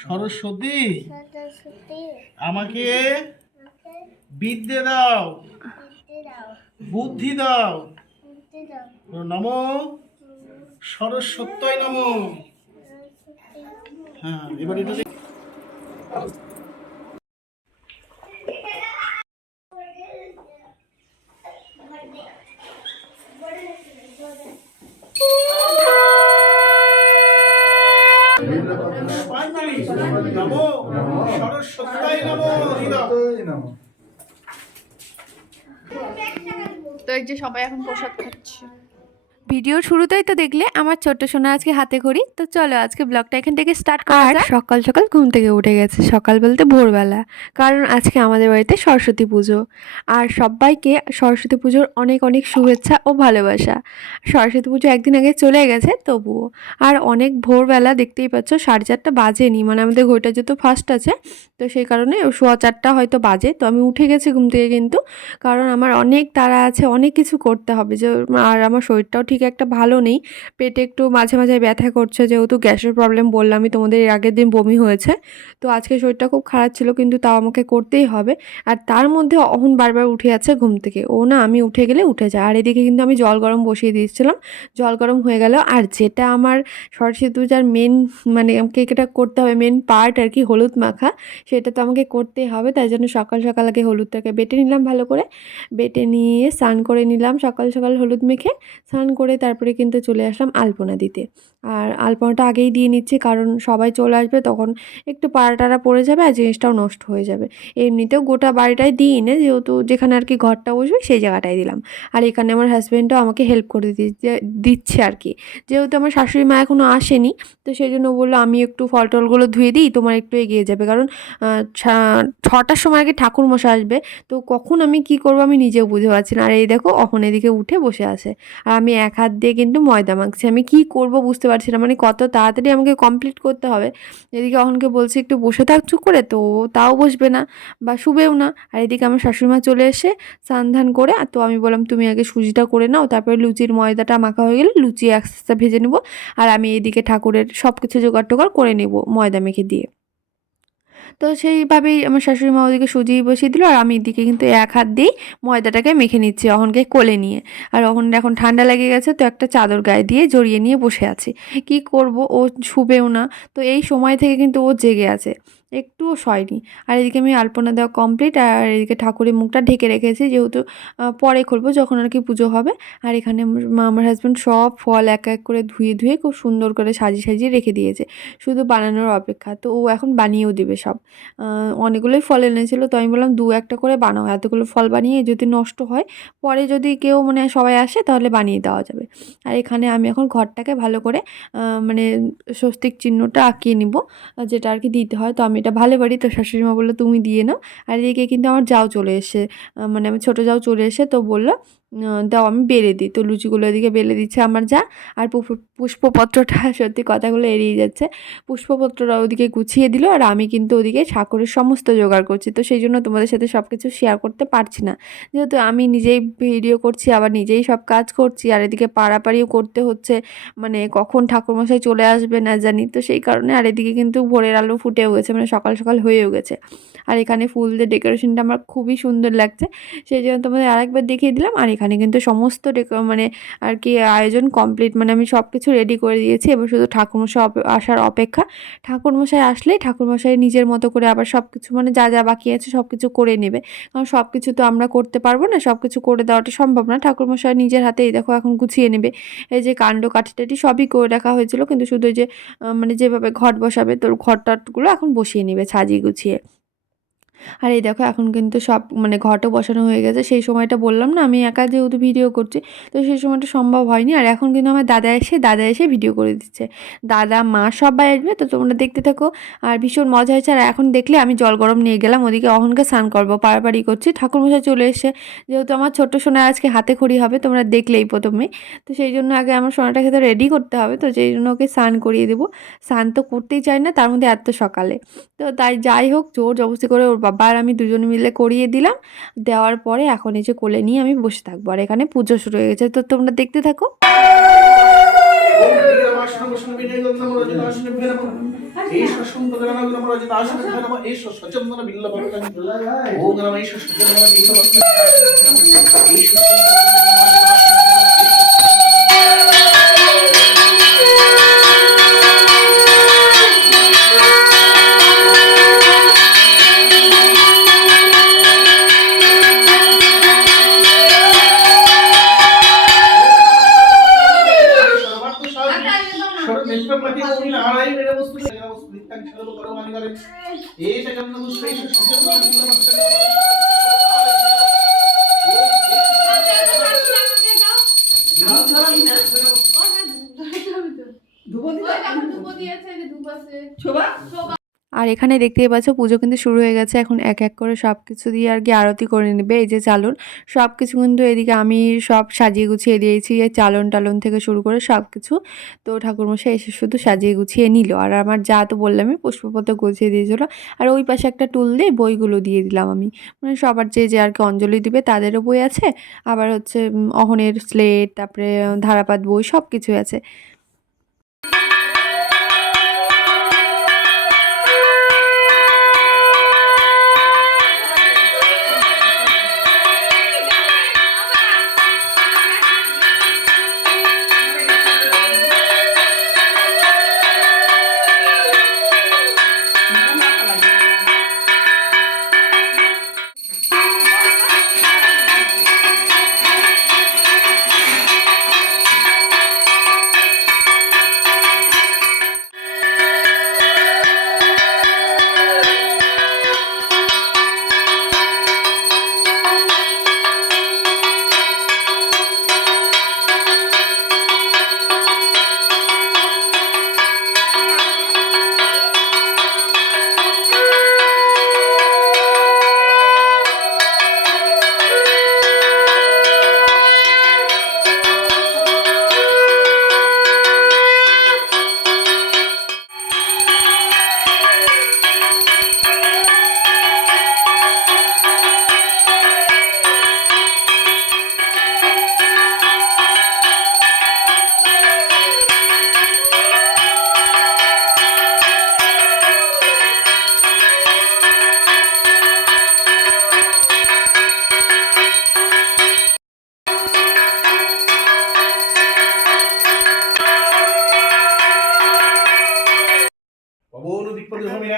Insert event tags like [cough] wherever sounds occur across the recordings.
সরস্বতী আমাকে বিদ্যে দাও বুদ্ধি দাও। নম সরস্বত্যই নম। হ্যাঁ এবার এটা দেখ- পঁয়তাল্লিশ নম। সরস্বতী নমো। তো এই যে সবাই এখন প্রসাদ খাচ্ছে। ভিডিওর শুরুতেই তো দেখলে আমার ছোট্ট সোনা আজকে হাতে করি তো চলো আজকে ব্লগটা এখান থেকে স্টার্ট করা আর সকাল সকাল ঘুম থেকে উঠে গেছে সকাল বলতে ভোরবেলা। কারণ আজকে আমাদের বাড়িতে সরস্বতী পুজো। আর সবাইকে সরস্বতী পুজোর অনেক অনেক শুভেচ্ছা ও ভালোবাসা। সরস্বতী পুজো একদিন আগে চলে গেছে তবুও। আর অনেক ভোরবেলা দেখতেই পাচ্ছ সাড়ে চারটা বাজেনি। মানে আমাদের ঘড়িটা যেহেতু ফার্স্ট আছে তো সেই কারণে সোয়া চারটা হয়তো বাজে। তো আমি উঠে গেছি ঘুম থেকে কিন্তু। কারণ আমার অনেক তারা আছে অনেক কিছু করতে হবে। যে আর আমার শরীরটাও ঠিক একটা ভালো নেই। পেটে একটু মাঝে মাঝে ব্যথা করছে, যেহেতু গ্যাসের প্রবলেম বললামই, তোমাদের এর আগের দিন বমি হয়েছে। তো আজকে শরীরটা খুব খারাপ ছিল, কিন্তু তাও আমাকে করতেই হবে। আর তার মধ্যে অহন বারবার উঠে যাচ্ছে ঘুম থেকে। ও না, আমি উঠে গেলে উঠে যায়। আর এদিকে কিন্তু আমি জল গরম বসিয়ে দিয়েছিলাম। জল গরম হয়ে গেল। আর যেটা আমার সরস্বতী পূজার মেন মানে আমাকে এটা করতে হবে মেন পার্ট আর কি, হলুদ মাখা, সেটা তো আমাকে করতেই হবে। তাই জন্য সকাল সকাল আগে হলুদটাকে বেটে নিলাম ভালো করে। বেটে নিয়ে স্নান করে নিলাম। সকাল সকাল হলুদ মেখে স্নান করে তারপরে কিন্তু চলে আসলাম আলপনা দিতে। আর আলপনাটা আগেই দিয়ে নিচ্ছি, কারণ সবাই চলে আসবে তখন একটু পাড়া টাড়া পড়ে যাবে আর জিনিসটাও নষ্ট হয়ে যাবে। এমনিতেও গোটা বাড়িটাই দিই না, যেহেতু যেখানে আর কি ঘরটা বসবে সেই জায়গাটাই দিলাম। আর এখানে আমার হাজব্যান্ডও আমাকে হেল্প করে দিচ্ছে দিচ্ছে আর কি। যেহেতু আমার শাশুড়ি মা এখনও আসেনি, তো সেই জন্য বলল, আমি একটু ফল টলগুলো ধুয়ে দিই, তোমার একটু এগিয়ে যাবে। কারণ ছটার সময় আগে ঠাকুর মশা আসবে, তো কখন আমি কি করব আমি নিজেও বুঝতে পারছি না। আর এই দেখো অহন এদিকে উঠে বসে আছে। আর আমি এক হাত দিয়ে কিন্তু ময়দা মাখছি। আমি কি করব বুঝতে পারছি না। মানে কত তাড়াতাড়ি আমাকে কমপ্লিট করতে হবে। এদিকে অহনকে বলছি, একটু বসে থাক চুপ করে, তো তাও বসবে না বা শুবেও না। আর এদিকে আমার শাশুড়িমা চলে এসে স্নান ধান করে, আর তো আমি বললাম, তুমি আগে সুজিটা করে নাও, তারপরে লুচির ময়দাটা মাখা হয়ে গেলে লুচি আস্তে ভেজে নেব, আর আমি এদিকে ঠাকুরের সব কিছু জোগাড় টোগাড় করে নেব ময়দা মেখে দিয়ে। তো সেইভাবেই আমার শাশুড়ি মা ওদিকে সুজি বসিয়ে দিল, আর আমি এদিকে কিন্তু এক হাত দিয়েই ময়দাটাকে মেখে নিচ্ছি অহনকে কোলে নিয়ে। আর অহন এখন ঠান্ডা লেগে গেছে, তো একটা চাদর গায়ে দিয়ে জড়িয়ে নিয়ে বসে আছে। কি করব? ও শুবেও না। তো এই সময় থেকে কিন্তু ও জেগে আছে। একটুও শয়নি আর এদিকে আমি আলপনা দেওয়া কমপ্লিট আর এদিকে ঠাকুরের মুখটা ঢেকে রেখেছি যেহেতু পরে খুলবো যখন আর কি পুজো হবে। আর এখানে আমার হাজব্যান্ড সব ফল এক এক করে ধুয়ে ধুয়ে খুব সুন্দর করে সাজিয়ে সাজিয়ে রেখে দিয়েছে। শুধু বানানোর অপেক্ষা। তো ও এখন বানিয়েও দিবে সব। অনেকগুলোই ফল এনেছিল তো আমি বললাম দু একটা করে বানাও। এতগুলো ফল বানিয়ে যদি নষ্ট হয়, পরে যদি কেউ মানে সবাই আসে তাহলে বানিয়ে দেওয়া যাবে। আর এখানে আমি এখন ঘরটাকে ভালো করে মানে স্বস্তিক চিহ্নটা আঁকিয়ে নিব, যেটা আর কি দিতে হয়। তো আমি এটা ভালো পারি তো শাশুড়ি মা বলল, তুমি দিয়ে নাও। আর এদিকে কিন্তু আমার যাও চলে এসে মানে আমি ছোটো যাও চলে এসে তো বলল দাও, আমি বেলে দিই। তো লুচিগুলো এদিকে বেলে দিচ্ছে আমার যা। আর পুষ্পপত্রটা, [laughs] সত্যি কথাগুলো এড়িয়ে যাচ্ছে। পুষ্পপত্রটা ওদিকে গুছিয়ে দিল আর আমি কিন্তু ওদিকে ঠাকুরের সমস্ত জোগাড় করছি। তো সেই জন্য তোমাদের সাথে সব কিছু শেয়ার করতে পারছি না। যেহেতু আমি নিজেই ভিডিও করছি, আবার নিজেই সব কাজ করছি, আর এদিকে পাড়াপাড়িও করতে হচ্ছে। মানে কখন ঠাকুরমশাই চলে আসবে না জানি। তো সেই কারণে আর এদিকে কিন্তু ভোরের আলো ফুটেও গেছে মানে সকাল সকাল হয়েও গেছে। আর এখানে ফুল দিয়ে ডেকোরেশনটা আমার খুবই সুন্দর লাগছে। সেই জন্য তোমাদের আরেকবার দেখিয়ে দিলাম, আর এখানে কিন্তু সমস্ত মানে আর কি আয়োজন কমপ্লিট মানে আমি সব কিছু রেডি করে দিয়েছি। এবার শুধু ঠাকুরমশাই আসার অপেক্ষা। ঠাকুরমশাই আসলেই ঠাকুরমশাই নিজের মতো করে আবার সব কিছু মানে যা যা বাকি আছে সব কিছু করে নেবে। কারণ সব কিছু তো আমরা করতে পারব না সব কিছু করে দেওয়াটা সম্ভব না। ঠাকুরমশাই নিজের হাতে এই দেখো এখন গুছিয়ে নেবে। এই যে কাণ্ড কাঠি টাঠি সবই করে রাখা হয়েছিল, কিন্তু শুধু যে মানে যেভাবে ঘট বসাবে, তোর ঘর টটগুলো এখন বসিয়ে নেবে সাজিয়ে গুছিয়ে। আর এই দেখো, এখন কিন্তু সব মানে ঘটও বসানো হয়ে গেছে। সেই সময়টা বললাম না, আমি একা যেহেতু ভিডিও করছি, তো সেই সময়টা সম্ভব হয়নি। আর এখন কিন্তু আমার দাদা এসে দাদা এসে ভিডিও করে দিচ্ছে। দাদা, মা সবাই আসবে, তো তোমরা দেখতে থাকো। আর ভীষণ মজা হয়েছে। আর এখন দেখলে আমি জল গরম নিয়ে গেলাম, ওদিকে অহনকে স্নান করব পাড়াপাড়ি করছি। ঠাকুরমশাই চলে এসে যেহেতু আমার ছোট্ট সোনা আজকে হাতে খড়ি হবে, তোমরা দেখলেই প্রথমে। তো সেই জন্য আগে আমার সোনাটাকে তো রেডি করতে হবে, তো সেই জন্য ওকে স্নান করিয়ে দেবো। স্নান তো করতেই চাই না, তার মধ্যে এত সকালে। তো তাই যাই হোক, জোর জবস্তি করে ওর বাবা আমি দুজন মিলে করিয়ে দিলাম দেওয়ার পরে এখন এই যে কোলে নিয়ে আমি বসে থাকব আর এখানে পুজো শুরু হয়ে গেছে তো তোমরা দেখতে থাকো আর এখানে দেখতেই পাচ্ছ পুজো কিন্তু শুরু হয়ে গেছে। এখন এক এক করে সব কিছু দিয়ে আর কি আরতি করে নেবে। এই যে চালন সব কিছু কিন্তু এদিকে আমি সব সাজিয়ে গুছিয়ে দিয়েছি। এই চালন টালন থেকে শুরু করে সব কিছু তো ঠাকুরমশাই এসে শুধু সাজিয়ে গুছিয়ে নিল। আর আমার যা তো বললামই পুষ্পপত্র গুছিয়ে দিয়েছিল। আর ওই পাশে একটা টুল দিয়ে বইগুলো দিয়ে দিলাম আমি। মানে সবার যে যে আর কি অঞ্জলি দিবে তাদেরও বই আছে। আবার হচ্ছে অহনের স্লেট তারপরে ধারাপাত বই সব কিছুই আছে।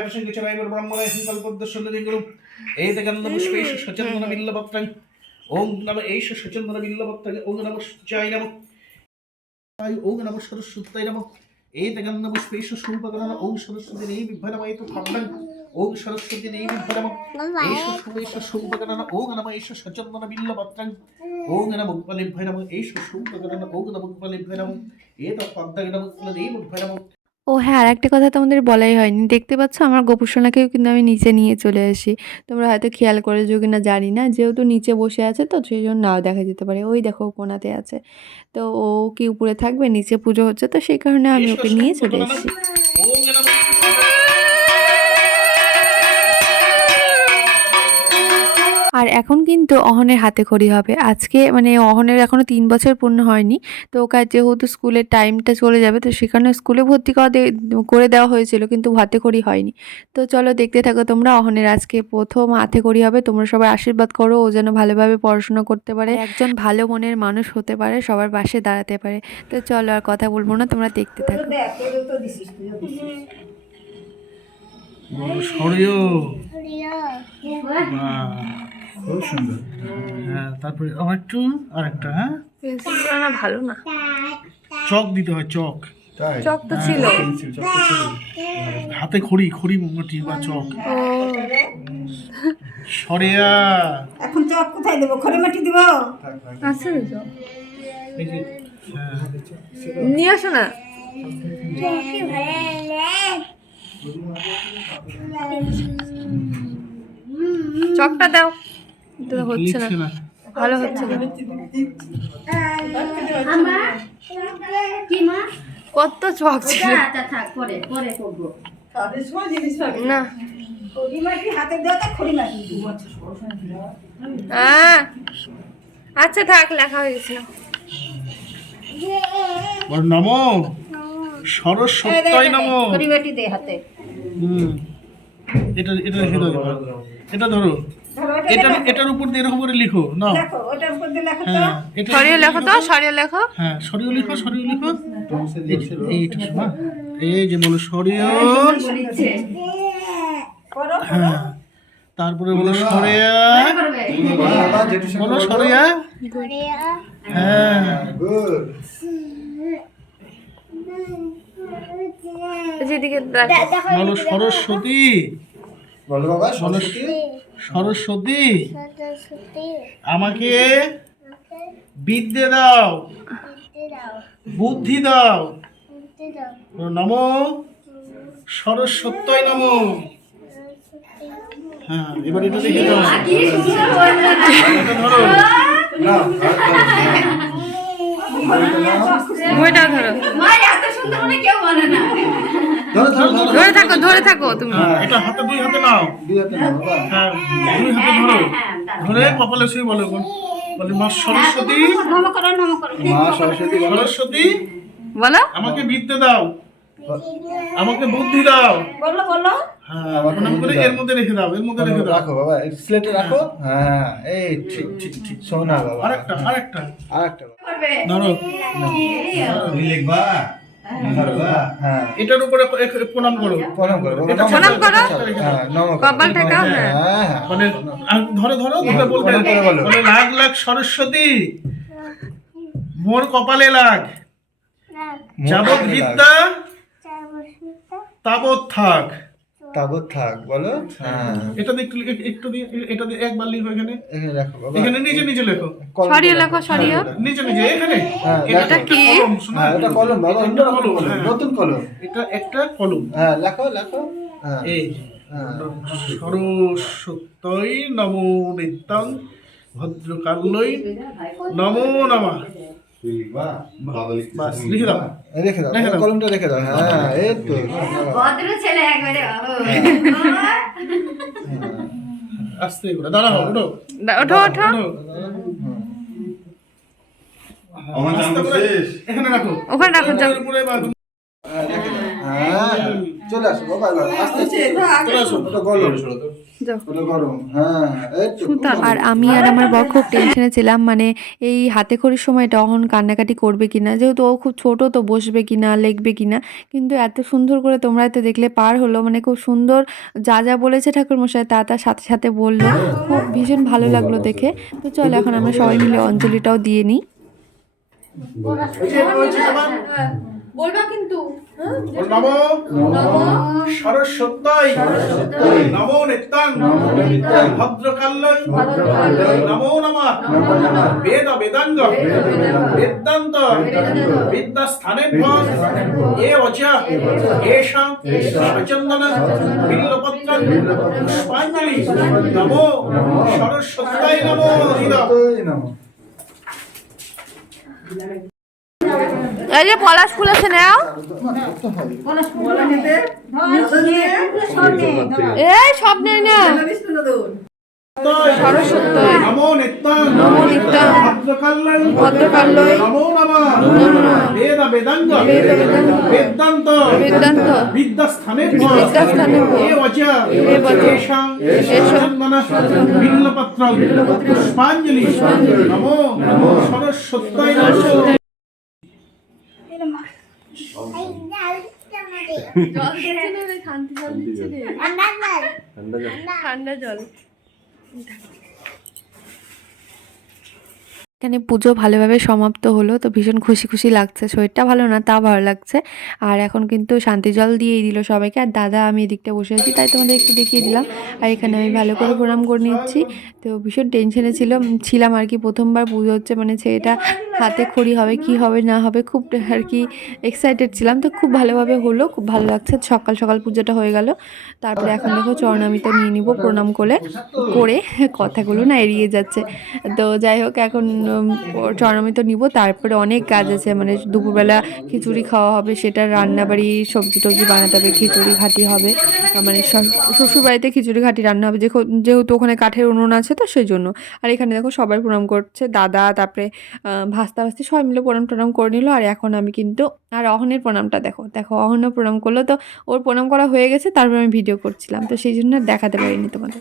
প্রসঙ্গে চরাইবর ব্রহ্মণে সংকল্পদ্দর্শনগুরু এই দেখান্দ পুষ্পে সচেতন বিল্লপত্রাং ওং নম এইষ সচেতন বিল্লপত্রাং ওং নম সূর্যায় নম। ওং নম সরস্বতায় নম। এই দেখান্দ পুষ্পে সুপকরণ ওং সরস্বতী নেই বিভ্রময় তো ভাবনাং ওং সরস্বতী দেবী ভরম এইষ সুবেশ সুপকরণ ওং নম এইষ সচন্দন বিল্লপত্রং ওং নম উৎপলেভ্য নম এইষ সুপকরণ ওং নম উৎপলেভ্য নম এত পদ্মগ নম উৎপলদেব ভরম ও হ্যাঁ আর একটা কথা তোমাদের বলাই হয়নি। দেখতে পাচ্ছ আমার গোপুসোনাকেও কিন্তু আমি নিচে নিয়ে চলে আসি। তোমরা হয়তো খেয়াল করেছ কিনা জানি না যেহেতু নিচে বসে আছে তো সেই জন্য নাও দেখা যেতে পারে। ওই দেখো কোনাতে আছে। তো ও কি উপরে থাকবে? নিচে পুজো হচ্ছে তো সেই কারণে আমি ওকে নিয়ে চলে এসেছি আর এখন কিন্তু অহনের হাতে খড়ি হবে। আজকে মানে অহনের এখনও তিন বছর পূর্ণ হয়নি। তো ওকে যেহেতু স্কুলের টাইমটা চলে যাবে তো সেখানে স্কুলে ভর্তি করা করে দেওয়া হয়েছিল কিন্তু হাতে খড়ি হয়নি। তো চলো দেখতে থাকো তোমরা অহনের আজকে প্রথম হাতে খড়ি হবে। তোমরা সবাই আশীর্বাদ করো ও যেন ভালোভাবে পড়াশোনা করতে পারে। একজন ভালো মনের মানুষ হতে পারে সবার পাশে দাঁড়াতে পারে। তো চলো আর কথা বলব না তোমরা দেখতে থাকো। সরিও। হরিয় খুব সুন্দর। হ্যাঁ তারপরে আবার একটু আর একটা হ্যাঁ না ভালো না। চক দিতে হয় চক। চক তো ছিল। হাতে খড়ি খড়ি মোমবাতি বা চক। সরিয়া। এখন চক কোথায় দেবো? খড়ে মাটি দিব? আছে যে হ্যাঁ। নিয়ে আসো না। চকটা দাও। তো হচ্ছে না। ভালো হচ্ছে না। কত চক ছিল। পাবি না। আচ্ছা থাক লেখা হয়ে গেছিল। নমো। নমো। দে হাতে। হুম। এটা এটা ধরো। এটা এটার উপর দিয়ে এরকম করে লিখো না দেখো ওটার উপর দিয়ে লেখো তো। হ্যাঁ এটা সরিয়ে লেখো তো সরিয়ে লেখো। হ্যাঁ সরিয়ে লিখো সরিয়ে লিখো। এই- এইটা শোনা এই যে বলো সরিয়ে হ্যাঁ তারপরে বলো সরিয়া। বলো সরিয়া। হ্যাঁ। যেদিকে দেখো। বলো সরস্বতী। বলো বাবা সরস্বতী। সরস্বতী। আমাকে বিদ্যে দাও। বুদ্ধি দাও। নম। সরস্বত্যই নম। হ্যাঁ এবার এটা দেখে দাও ধরো। বইটা ধরো। ধরো ধরো থাকো ধরে থাকো তুমি। হ্যাঁ, এটা হাতে দুই হাতে নাও। দুই হাতে নাও হ্যাঁ দুই হাতে ধরো। ধরে কপালে শুয়ে বলো বলে মা সরস্বতী নম করো নম করো মা সরস্বতী সরস্বতী বলো। আমাকে বিদ্যে দাও। আমাকে বুদ্ধি দাও। বলো বলো। হ্যাঁ প্রণাম করে এর মধ্যে রেখে দাও এর মধ্যে রেখে দাও। রাখো বাবা এই স্লেটে রাখো। হ্যাঁ। এই ঠিক ঠিক ঠিক সোনা বাবা। আরেকটা আরেকটা। আরেকটা। ধরো। লিখবা। হ্যাঁ এটার উপরে প্রণাম করো। প্রণাম করো প্রণাম। হ্যাঁ কপাল ঠেকাও, হ্যাঁ। হ্যাঁ। হ্যাঁ মানে আর ধরো ধরো বলবে লাখ লাখ সরস্বতী। মোর কপালে লাগ। যাবৎ বিদ্যা তাবৎ থাক। তাবৎ থাক বলো? হ্যাঁ। এটা দিয়ে একটু একটু- একটু দিয়ে এটা দিয়ে একবার লিখো এখানে। এখানে বাবা। এখানে নিজে নিজে লেখো। সরিয়ে লেখো। সরিয়ে। নিজে নিজে এখানে। হ্যাঁ, এটা লেখো। একটা কলম শোনো। হ্যাঁ এটা কলম বাবা। এটা নতুন কলম, কলম হ্যাঁ। নতুন কলম। এটা একটা কলম। হ্যাঁ লেখো লেখো। হ্যাঁ। এই হ্যাঁ। সরস্বতই নমো নিত্যং ভদ্রকাল্যই নমো নমঃ। লিখে রেখে দাও রেখে। কলমটা রেখে দাও হ্যাঁ এই তো ভদ্র ছেলে একবারে আস্তে করে দাঁড়াও ওঠো ওঠো ওঠো ওঠো। আস্তে করে এখানে রাখো ওখানে রাখো যাও বা হ্যাঁ চলে আসো বাবা আস্তে আস্তে। চলে আসো। ওটা গরম। ওটা গরম হ্যাঁ আর আমি আর আমার বর খুব টেনশনে ছিলাম মানে এই হাতে খড়ির সময় তখন কান্নাকাটি করবে কিনা যেহেতু ও খুব ছোট তো বসবে কিনা লিখবে কিনা কিন্তু এত সুন্দর করে তোমরা তো দেখলে পার হলো মানে খুব সুন্দর যা যা বলেছে ঠাকুরমশাই তা তার সাথে সাথে বলল খুব ভীষণ ভালো লাগল দেখে। তো চলো এখন আমরা সবাই মিলে অঞ্জলিটাও দিয়ে নিই। বলবা কিন্তু। নমো। সরস্বত্যই নমো। নিত্যং। ভদ্রকাল্যই নমো নমঃ। বেদ বেদাঙ্গ। বেদান্ত। বিদ্যাস্থানে এ অচ। এষাং সচন্দন বিল্লপত্র। পুষ্পাঞ্জলি। নমো। সরস্বত্যই নমো। হৃদয় এই যে পলাশ ফুল আছে নাও। এই সব নেই না। সরস্বত্যই নমো। নিত্যং নমো নিত্যং ভদ্রকাল্যই ভদ্রকাল্যই নমো নমঃ বেদ বেদাঙ্গ বেদান্ত বেদান্ত বিদ্যাস্থানে বিদ্যাস্থানে এ বচ এ বচ এষাং চন্দন বিল্লপত্র পুষ্পাঞ্জলি নমো সরস্বত্যই নমঃ জল দিচ্ছে রে শান্তি জল দিচ্ছে রে। ঠান্ডা জল। এখানে পুজো ভালোভাবে সমাপ্ত হলো, তো ভীষণ খুশি খুশি লাগছে, শরীরটা ভালো না, তা ভালো লাগছে। আর এখন কিন্তু শান্তি জল দিয়েই দিল সবাইকে, আর দাদা আমি এদিকটা বসে আছি, তাই তোমাদের একটু দেখিয়ে দিলাম। আর এখানে আমি ভালো করে প্রণাম করে নিচ্ছি, তো ভীষণ টেনশনে ছিল ছিলাম আর কি প্রথমবার পুজো হচ্ছে মানে ছেলেটা হাতে খড়ি হবে, কি হবে, না হবে, খুব আর কি এক্সাইটেড ছিলাম, তো খুব ভালোভাবে হলো, খুব ভালো লাগছে, সকাল সকাল পুজোটা হয়ে গেল। তারপরে এখন দেখো চরণামিত নিয়ে নিব প্রণাম করে করে কথাগুলো না এড়িয়ে যাচ্ছে। তো যাই হোক, এখন চরণমিত নিব, তারপরে অনেক কাজ আছে মানে দুপুরবেলা খিচুড়ি খাওয়া হবে, সেটা রান্নাবাড়ি, সবজি টবজি বানাতে হবে, খিচুড়ি ঘাটি হবে মানে শ্বশুরবাড়িতে খিচুড়ি ঘাটি রান্না হবে যেহেতু ওখানে কাঠের উনুন আছে তো সেই জন্য আর এখানে দেখো সবাই প্রণাম করছে, দাদা, তারপরে ভাস্তা ভাস্তি সবাই মিলে প্রণাম টনাম করে নিল, আর এখন আমি কিন্তু, আর অহনের প্রণামটা দেখো দেখো অহনও প্রণাম করল, তো ওর প্রণাম করা হয়ে গেছে, তারপর আমি ভিডিও করছিলাম, তো সেই জন্য দেখাতে পারিনি তোমাদের।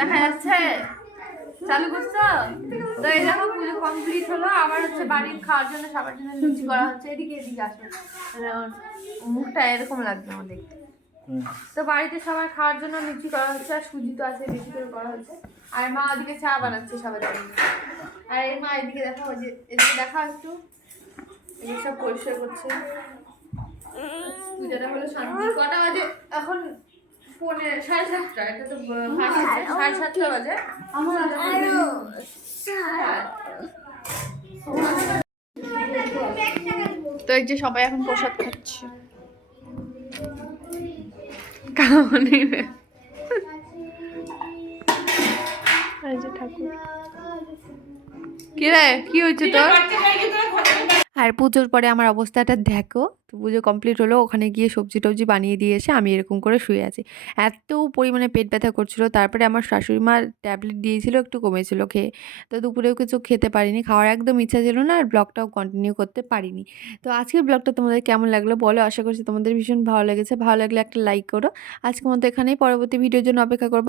দেখা যাচ্ছে। চালু করছ? তো এই দেখো পুজো কমপ্লিট হলো। আবার হচ্ছে বাড়ির খাওয়ার জন্য সবার জন্য লুচি করা হচ্ছে। এদিকে এদিকে আসো। মানে মুখটা এরকম লাগবে আমার দেখতে। তো বাড়িতে সবার খাওয়ার জন্য লুচি করা হচ্ছে আর সুজি তো আছে বেশি করে করা হচ্ছে। আর মা ওদিকে চা বানাচ্ছে সবার জন্য। আর এই মা এদিকে দেখা যে এদিকে দেখা একটু। এদিকে সব পরিষ্কার করছে। পূজাটা হলো শান্তি কটা বাজে? এখন পৌনে সাড়ে সাতটা এটা তো সাড়ে সাতটা- বাজে। আমার তো এই যে সবাই এখন প্রসাদ খাচ্ছে। কামনি এই ঠাকুর। কি রে? কি হয়েছে তোর? আর পুজোর পরে আমার অবস্থাটা দেখো। তো পুজো কমপ্লিট হলো, ওখানে গিয়ে সবজি টবজি বানিয়ে দিয়ে এসে আমি এরকম করে শুয়ে আছি। এত পরিমাণে পেট ব্যথা করছিল, তারপরে আমার শাশুড়ি মা ট্যাবলেট দিয়েছিল, একটু কমেছিল খেয়ে। তো দুপুরেও কিছু খেতে পারিনি, খাওয়ার একদম ইচ্ছা ছিল না, আর ব্লগটাও কন্টিনিউ করতে পারিনি। তো আজকের ব্লগটা তোমাদের কেমন লাগল বলো, আশা করছি তোমাদের ভীষণ ভালো লেগেছে। ভালো লাগলে একটা লাইক করো। আজকের মতো এখানেই, পরবর্তী ভিডিওর জন্য অপেক্ষা করব।